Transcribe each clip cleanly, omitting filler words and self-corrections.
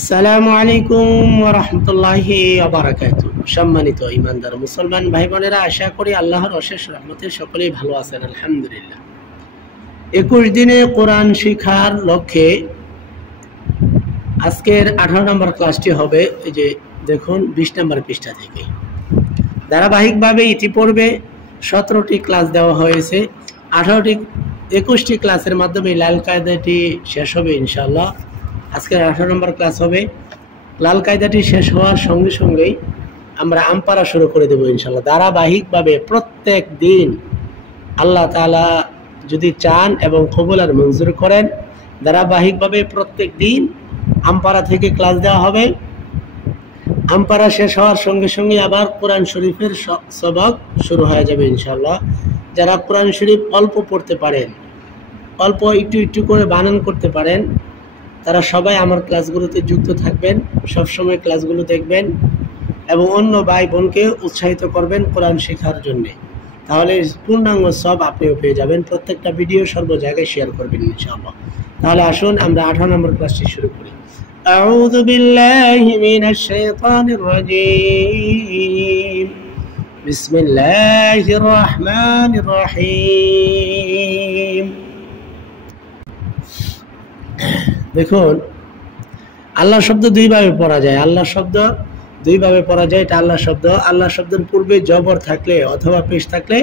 আসসালামু আলাইকুম ওয়া রাহমাতুল্লাহি ওয়া বারাকাতুহু। সম্মানিত ঈমানদার মুসলমান ভাই বোনেরা, আশা করি আল্লাহর অশেষ রহমতে সকলেই ভালো আছেন আলহামদুলিল্লাহ। 21 দিনে কোরআন শিক্ষার লক্ষ্যে আজকের 18 নম্বর ক্লাসটি হবে। এই যে দেখুন 20 নম্বর পৃষ্ঠা থেকে ধারাবাহিকভাবে ইতিপূর্বে 17টি ক্লাস দেওয়া হয়েছে। 21টি ক্লাসের মাধ্যমে লাল কায়দাটি শেষ হবে ইনশাআল্লাহ। আজকের 18 নম্বর ক্লাস হবে। লাল কায়দাটি শেষ হওয়ার সঙ্গে সঙ্গেই আমরা আমপারা শুরু করে দেবো ইনশাআল্লাহ। ধারাবাহিকভাবে প্রত্যেক দিন আল্লাহ তাআলা যদি চান এবং কবুল আর মঞ্জুর করেন, ধারাবাহিকভাবে প্রত্যেক দিন আমপারা থেকে ক্লাস দেওয়া হবে। আমপারা শেষ হওয়ার সঙ্গে সঙ্গে আবার কোরআন শরীফের সবক শুরু হয়ে যাবে ইনশাআল্লাহ। যারা কোরআন শরীফ অল্প পড়তে পারেন, অল্প একটু একটু করে বানান করতে পারেন, তারা সবাই আমার ক্লাসগুলোতে যুক্ত থাকবেন, সবসময় ক্লাসগুলো দেখবেন এবং অন্য ভাই বোনকে উৎসাহিত করবেন কোরআন শেখার জন্য। তাহলে পূর্ণাঙ্গ সব আপনিও পেয়ে যাবেন। প্রত্যেকটা ভিডিও সর্ব জায়গায় শেয়ার করবেন ইনশাআল্লাহ। তাহলে আসুন আমরা 18 নম্বর ক্লাসটি শুরু করি। আউযু বিল্লাহি মিনাশ শাইতানির রাজীম। বিসমিল্লাহির রহমানির রহিম। দেখুন, আল্লাহ শব্দ দুইভাবে পড়া যায়। আল্লাহ শব্দ দুইভাবে পড়া যায়। এটা আল্লাহ শব্দ। আল্লাহ শব্দের পূর্বে জবর থাকলে অথবা পেশ থাকলে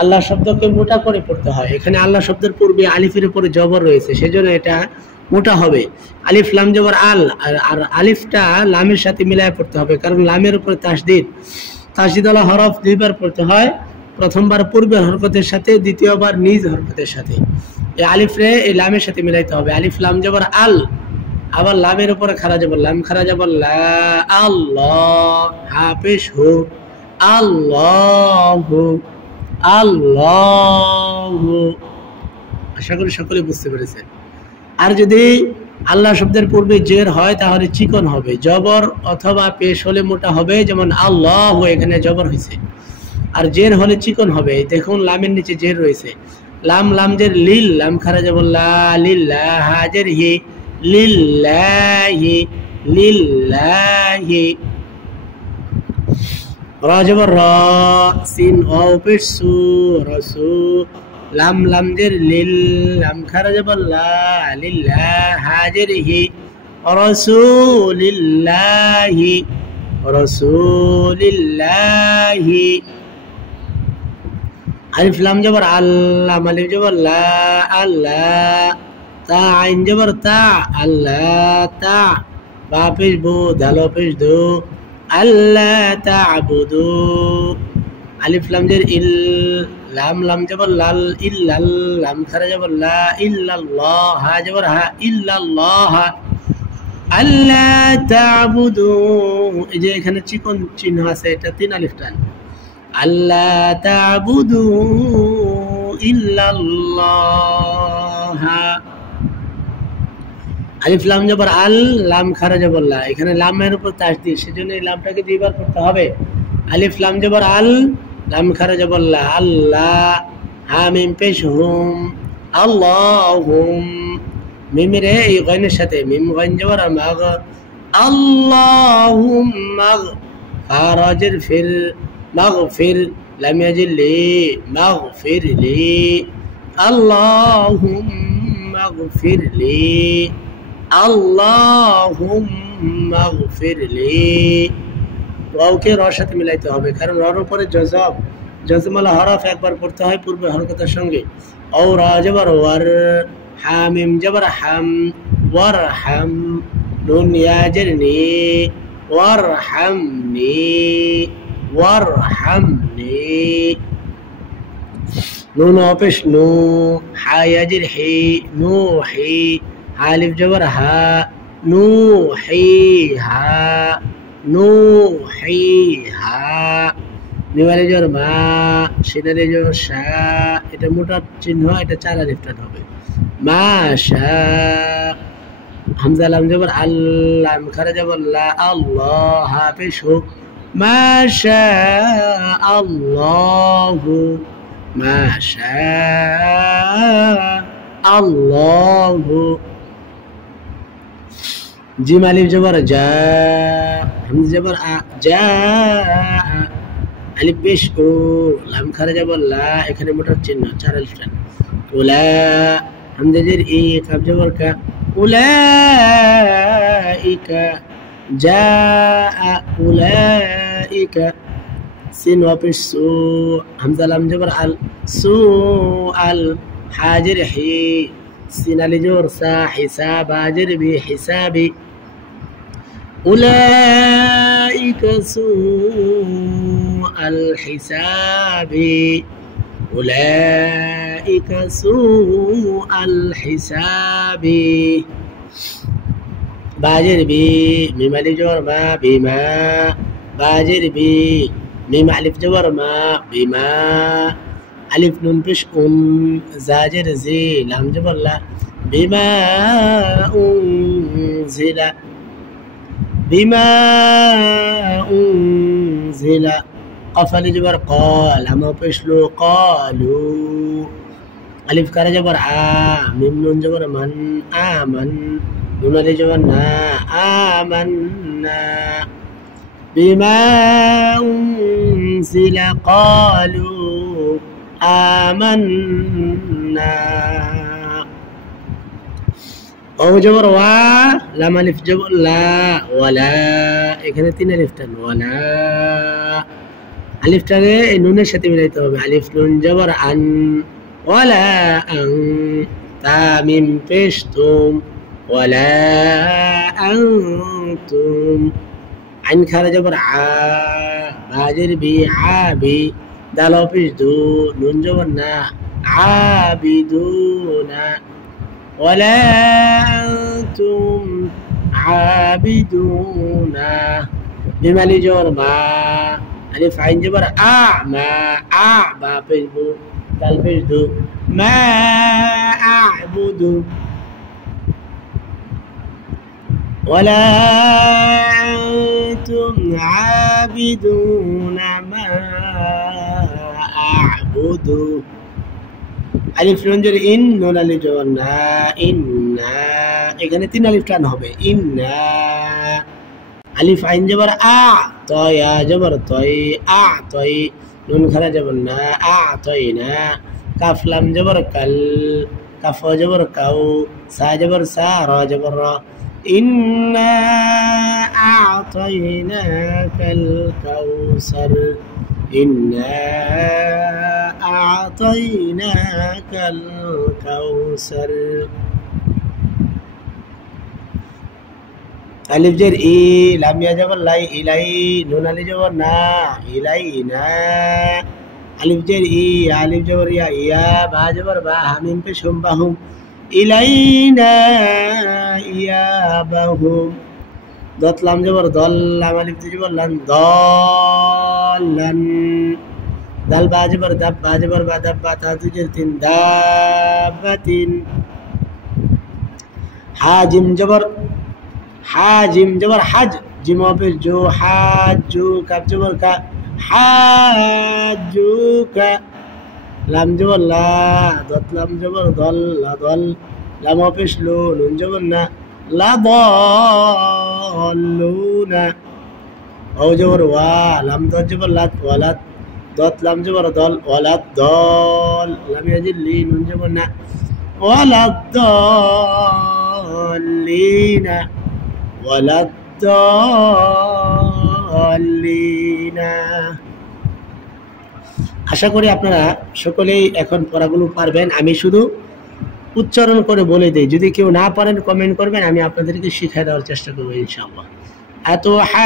আল্লাহ শব্দকে মোটা করে পড়তে হয়। এখানে আল্লাহ শব্দের পূর্বে আলিফের উপরে জবর রয়েছে, সেজন্য এটা মোটা হবে। আলিফ লাম জবর আল, আর আলিফটা লামের সাথে মিলায় পড়তে হবে, কারণ লামের উপরে তাসদিদ আলা হরফ দুইবার পড়তে হয়। প্রথমবার পূর্বের হরকতের সাথে, দ্বিতীয়বার নিজ হরকতের সাথে। এই আলিফ রে এই লামের সাথে মিলাইতে হবে। আলিফ লাম জবর আল, আবার লামের উপরে খারা জবর লাম, খারা জবর লা, আল্লাহ হাফেজ হু, আল্লাহু আল্লাহু। আশা করি সকলে বুঝতে পেরেছেন। আর যদি আল্লাহ শব্দের পূর্বে জের হয় তাহলে চিকন হবে। জবর অথবা পেশ হলে মোটা হবে, যেমন আল্লাহ, এখানে জবর হয়েছে। আর জের হলে চিকন হবে। দেখুন লামের নিচে জের রয়েছে। লাম লাম জের লিল, লাম খারা জবর লা, লিল্লাহ হাজের হি, লিল্লাহি লিল্লাহি। রা জবর রা, সিন ও পেশ সু, রাসু। লাম লাম জের লিল, লাম খারা জবর লা, লিল্লাহ হাজের হি, রাসূলিল্লাহি রাসূলিল্লাহি। আলিফ লাম জবর আল্লাহ, আলিফ জবর লা, আল্লাহ। তা আইন জবর তা, আল্লাহ তা। বা পেশ বু, দাল পেশ দু, আল্লাহ তা'বুদু। আলিফ লাম জের ইল, লাম লাম জবর লাল, ইল্লাল, লাম খারা জবর লা, ইল্লাল্লাহ, হা জবর হা, ইল্লাল্লাহ। আল্লাহ তা'বুদু, এই যে এখানে চিকন চিহ্ন আছে, এটা 3 আলিফ টান। আল্লাহ তা'বুদু ইল্লাল্লাহ। আলিফ লাম জবর আল, লাম খারা জবর লা, এখানে লামের উপর তাসদীদ, সেজন্য এই লামটাকে দুইবার পড়তে হবে। আলিফ লাম জবর আল, লাম খারা জবর লা, আল্লাহ। হা মিম পেশ হুম, আল্লাহুম। মিম রে এই গয়নের সাথে, মিম গয়ন জবর মাগ, আল্লাহুম্মা। ফারাজের ফির, মাগফির, লাম ইয়াজিল লি, মাগফির লি, আল্লাহুম্মা গফির লি, আল্লাহুম্মা গফির লি। ওয়াওকে র সাথে মিলাইতে হবে, কারণ রর উপরে জজমালা হরফ একবার পড়তে হয় পূর্বে হরকতের সঙ্গে। ও রা জবর ওয়ার, হা মিম জবর হাম, ওয়ারহাম। নুন ইয়া জের নি, ওয়ারহামনি ওয়ারহামনি। নুন অপেশ নু, হা ইয়াজির হি, নূহি। আলিফ জবর হা, নূহিহা নূহিহা। মিমারে জবর মা, সিনারে জবর শা, এটা মোটা চিহ্ন, এটা 4 আলিফ টান হবে। মাশা। হামজা লাম জবর আল্লাহ, লাম খারা জবর লা, আল্লাহ হাফেজ হু, মাশা আল্লাহু মাশা আল্লাহু। জিম আলিফ জবর জা, হামজা জবর আ, জা আলিফ পেশ ও, লাম খারা জবর লা, এখানে মোটার চিহ্ন 4 আলিফ টান। উলা হামজা জের ই, কাফ জবর কা, উলাইকা, জা উলাইকা, সিন ওয়া পেশ সু, হামজা লাম জবর আল, সু আল, হাজির হি, সিন আলি জবর সা, হিসাব হাজির বি, হিসাবি, أولئك سوء الحساب، أولئك سوء الحساب. باجر بي ميم ألف جور ما، بما، باجر بي ميم ألف جور ما، بما، ألف نون بش زاجر زي، لام جبر لا، بما أنزل، بما أنزل، قفل جبر قال، هم بشلو قالوا، ألف كار جبر آ، ميم نون جبر من، آمن، نون ألف جبر نا، آمنا، بما أنزل قالوا آمنا. ও জবর ওয়া, লাম আলিফ জবর লা, ওয়ালা, এখানে 3 আলিফ টান, ওয়ালা, আলিফটাকে এই নুনের সাথে মিলাইতে হবে, আলিফ নুন জবর আন, ওয়ালা আন, তা মিম পেশ তুম, ওয়ালা আনতুম, আইন খারা জবর আ, বাজের বি, আবি, দাল পেশ দু, নুন জবর না, আবিদুনা، ولا أنتم عابدون، بما لجور ما، ألف عين جبر أعمى، أعبى بجدو، دال بجدو، ما أعبد، ولا أنتم عابدون ما أعبد. আলিফ নুন জের ইন, নুন আলিফ জবর না, ইন্না, এখানে 3 আলিফ টান হবে, ইন্না, আলিফ আইন জবর আ, তয়া জবর তয়, আ তয়, নুন খারা জবর না, আ তয় না, কাফ লাম জবর কাল, কাফ জবর কাউ, সা জবর সা, র জবর র, ইন্না আ'তাইনাকাল কাউসার, إنا أعطيناك الكوثر. ألف جر إي، لام يا جبر لاي، إلي، نون ألف جبر نا، إلينا، ألف جر إي، ألف جبر يا، إيا، با جبر با، همين بشهم بهم، إلينا إيابهم، ضت لام جبر ضل، لام ألف جبر لن، ضالن، دال با جبر دب، با جبر با دب، با تا تجر تن، دابتن، حاجم جبر، حاجم جبر حج، جيم وبر جو، حاجو، كاف جبر كا، حاجوك، لام جبر لا، ضت لام جبر ضل، ضل، لام وبر لو، نون جبر نا، لا ضالون، أو جبر وا، لام ضد جبر لات، ولات، ضت لام جبر ضل، ولات ضال، لام يجل لي، نون جبر نا، ولا الضالين، ولا الضالين. আশা করি আপনারা সকলেই এখন পড়াগুলো পারবেন। আমি শুধু উচ্চারণ করে বলে দেই, যদি কেউ না পারেন কমেন্ট করবেন, আমি আপনাদেরকে শিখিয়ে দেওয়ার চেষ্টা করবো ইনশাআল্লাহ। আতুহাজ্জুনি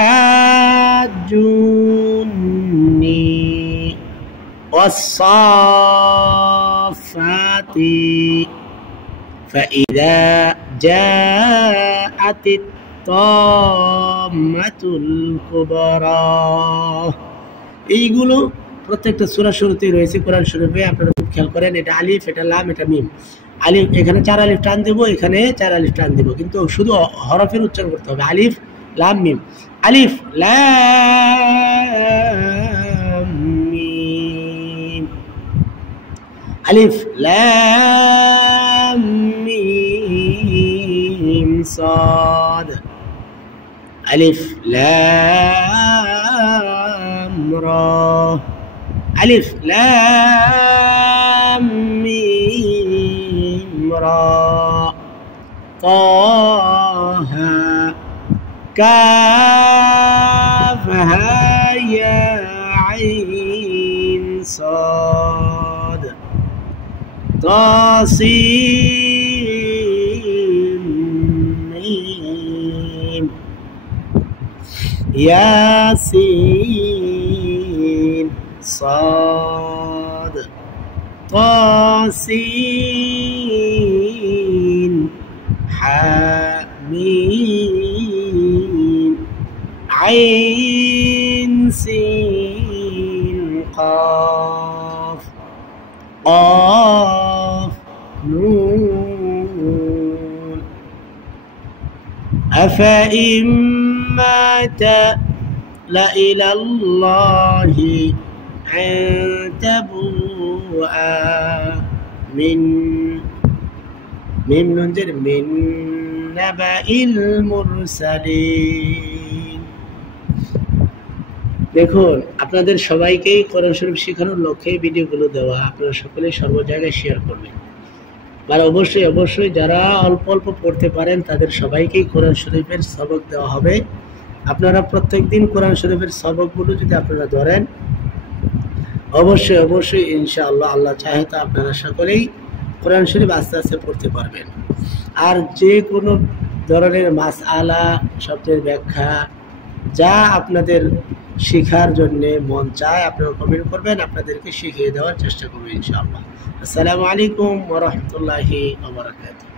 ওয়াস-সাফাতি ফাইযা জাআতিত তাম্মাতুল কুবরা। এইগুলো প্রত্যেকটা সূরা শুরুতেই রয়েছে কোরআন শরীফে, আপনারা খুব খেয়াল করেন। এটা আলিফ, এটা লাম, এটা মিম। আলিফ এখানে 4 আলিফ টান দেব, এখানে 4 আলিফ টান দেব, কিন্তু শুধু হরফের উচ্চারণ করতে হবে। আলিফ লাম মিম, আলিফ লাম মিম, আলিফ লাম মিম সাদ, আলিফ লাম রা, আলিফ লাম মিম রা, তাহা কাফ হা ইয়া আইন সাদ, তাসিন মিম, ইয়াসিন সাদ, তাসিন হামিম, আইন সিন কাফ, قاف نون. أفإن مات لإلى الله أن تبوء من نبأ المرسلين. দেখুন, আপনাদের সবাইকেই কোরআন শরীফ শেখানোর লক্ষ্যে ভিডিওগুলো দেওয়া, আপনারা সকলে সর্ব জায়গায় শেয়ার করবেন। আর অবশ্যই যারা অল্প অল্প পড়তে পারেন তাদের সবাইকেই কোরআন শরীফের সবক দেওয়া হবে। আপনারা প্রত্যেকদিন কোরআন শরীফের সবকগুলো যদি আপনারা ধরেন, অবশ্যই ইনশাআল্লাহ, আল্লাহ চাহে তো আপনারা সকলেই কোরআন শরীফ আস্তে আস্তে পড়তে পারবেন। আর যে কোনো ধরনের মাসআলা, শব্দের ব্যাখ্যা, যা আপনাদের শেখার জন্য মন চায় আপনারা কমেন্ট করবেন, আপনাদেরকে শিখিয়ে দেওয়ার চেষ্টা করবো ইনশাআল্লাহ। আসসালামু আলাইকুম ওয়া রাহমাতুল্লাহি ওয়া বারাকাতুহু।